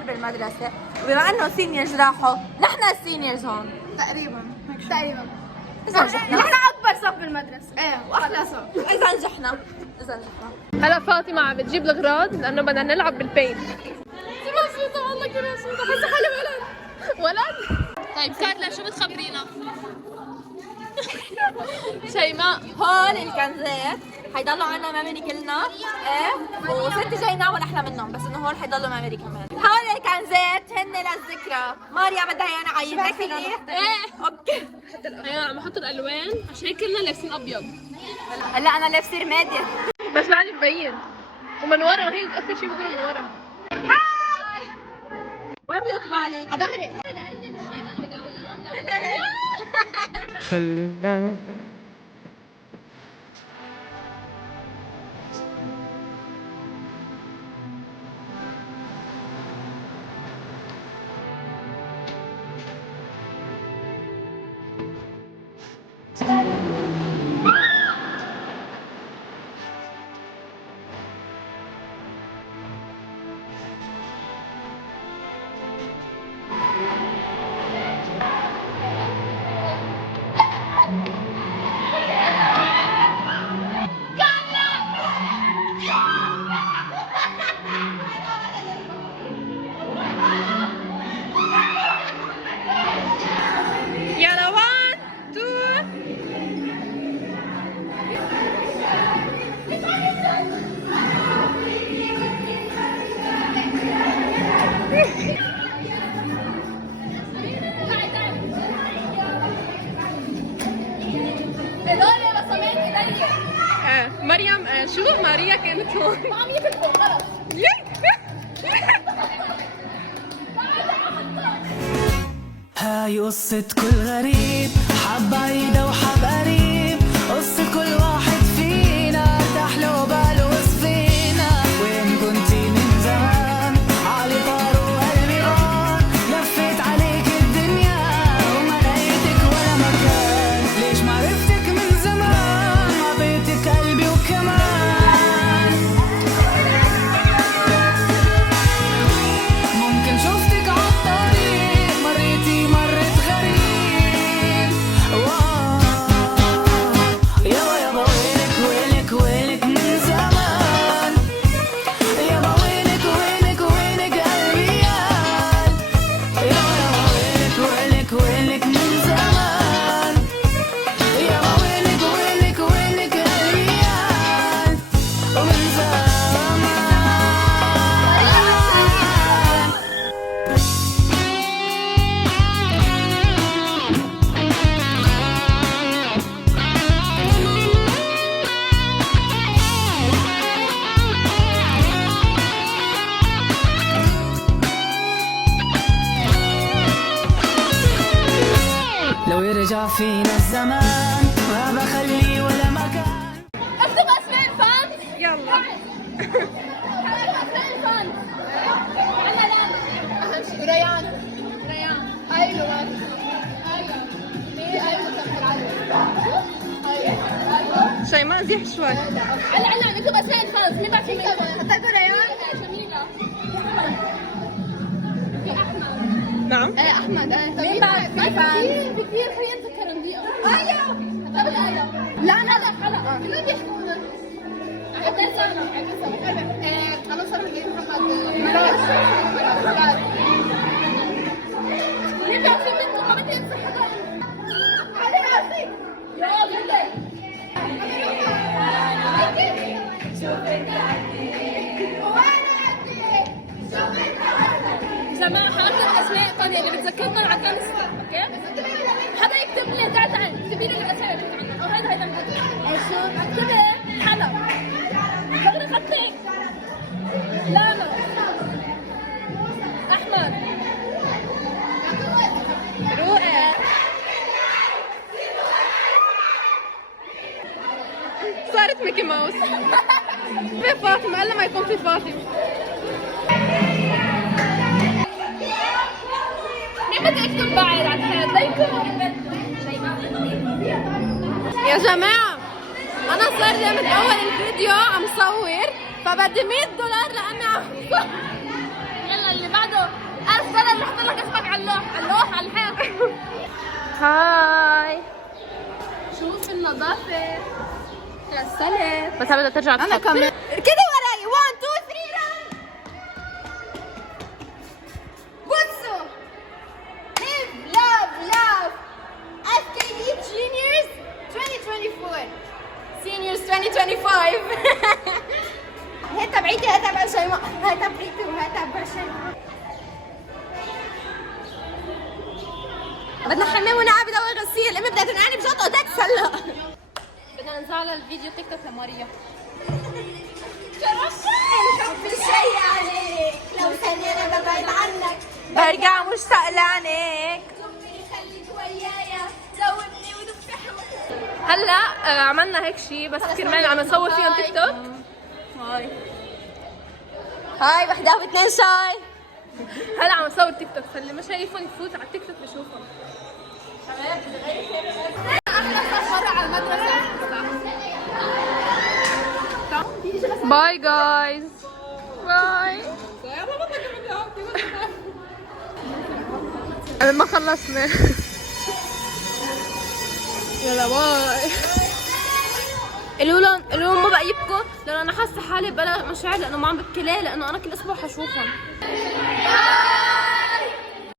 كمان بالمدرسة، وبما انه سينيورز راحوا، نحن السينيورز هون تقريبا اذا نجحنا. نحن اكبر صف بالمدرسه. ايه واحلى صف. اذا نجحنا. هلا فاطمة عم بتجيب الأغراض لأنه بدنا نلعب بالبيت. كثير مبسوطة والله، كثير مبسوطة، بحس حالي ولد. طيب كارلا شو بتخبرينا؟ شيماء هول الكنزات حيضلوا عنا ميموري كلنا، ايه، وست جاي نعمل احلى منهم، بس انه هول حيضلوا ميموري كمان. هول الكنزات هن للذكرى. ماريا بدها ايانا عيدك ايه اوكي. أيوة عم بحط الألوان عشان هيك كلنا لابسين أبيض، هلا انا لابسه رمادي بس ما عاد مبين. ومن ورا هي أكثر شيء بقوله من ورا. وين بيطلع عليك؟ على ظهري. يلا 1 2. مريم شو ماريا كانت هون عم يكتبوا غلط. هاي قصة كل غريب، حب عيدة وحب قريب، قصة كل واحد فينا تحلو باله وصفينا. وين كنتي من زمان علي طار وقلبي غار، لفيت عليك الدنيا وما لقيتك ولا مكان. ليش ما عرفتك من زمان، عطيتك قلبي وكمان. ممكن شفتك عالطريق مريتي مرت غريب. يابا يابا وينك وينك وينك من زمان. يابا وينك وينك وينك قلبي يال. يابا يابا وينك وينك وينك من زمان. يابا وينك وينك وينك قلبي يال. ومن زمان. لو يرجع فينا الزمان ما بخلي ولا مكان. اكتب اسماء الفان. يلا اسماء الفان. عنا لا اهم شيء ريان. ايوه ايوه شيماء زيح شوي. هلا نكتب اسماء الفانز. مين بعرف يكتبها؟ حطيتوا ريان. جميلة. في احمد. نعم ايه احمد. ايه مين بعرف في فانز؟ كثير خلينا نتذكر نضيق. ايوه طب لا هذا حلقة كلهم بيحكوا حتى صاروا انا صار في محمد مين بعرف منكم ما بدي انسى حدا. علي راسي يا بنتي. جماعة حنكتب أسماء ثانية اللي بتذكرنا على كنسة، أوكي؟ حدا يكتب لي. تعال اكتبي لي الاسئله اللي عندك. او هيدا شو اكتبي حدا دغري خطك. لاما احمد رؤى صارت ميكي ماوس. في فاطمة إلا ما يكون في فاطمة. مين بدي اكتب بعد عن حياتي ليكم. يا جماعة أنا صار لي من أول الفيديو عم صور، فبدي $100 لأني عم يلا اللي بعده. اللوح على الحيط. هاي شوف النظافة. يا سلام. بس بدها ترجع انا تحط. كمان اركضي وراي. 1 2 3 رن. بصوا live love FKD juniors 2024 seniors 2025. هي تبعيتي هي تبع شيماء، هي تبعيتي وهي تبع شيماء. بدنا حمام ونلعب دوري غسيل. امي بدها تنقعني بشطه تاكس هلا. بدنا نزعل الفيديو تيك توك لماريا. الحب شي عليك، لو ثانية أنا ببعد عنك برجع مشتاق لعنيك. ضمني خليك ويايا، زودني ودفي حمرك. هلا عملنا هيك شيء بس كرمال عم نصور فيهم تيك توك. هاي وحدة واثنين شاي. هلا عم نصور تيك توك، فاللي ما شايفهم يفوت على التيك توك بشوفهم. باي جايز. باي. ما خلصنا. يلا باي. قالوا لهم ما بقى يبكوا لانه انا حاسه حالي بلا مشاعر لانه ما عم ببكي. ليه؟ لانه انا كل اسبوع حشوفهم.